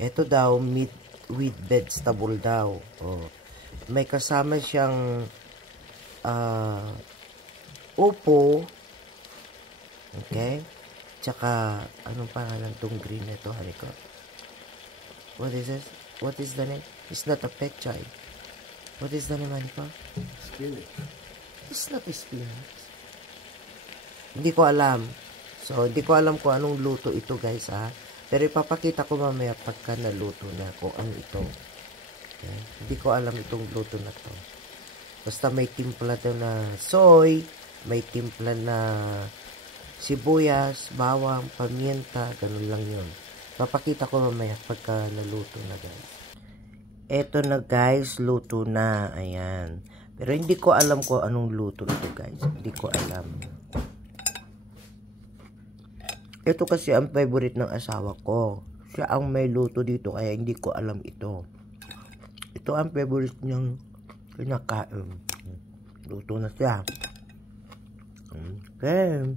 Ito daw, meat with vegetable daw. Oh. May kasama siyang upo. Okay? Tsaka, anong pangalan tong green na ito, Hariko? What is this? What is the name? It's not a pechay. What is the name, Hariko? Spinach. It's not a spinach. Hindi ko alam. So, hindi ko alam kung anong luto ito, guys, ha? Pero ipapakita ko mamaya pagka naluto na kung ano ito. Okay? Hindi ko alam itong luto na to. Basta may timpla daw na soy, may timpla na sibuyas, bawang, paminta, ganun lang yun. Papakita ko mamaya pagka naluto na, guys. Eto na, guys, luto na. Ayan. Pero hindi ko alam kung anong luto ito, guys. Hindi ko alam. Ito kasi ang favorite ng asawa ko. Siya ang may luto dito, kaya hindi ko alam ito. Ito ang favorite niyang kinakain. Luto na siya. Okay.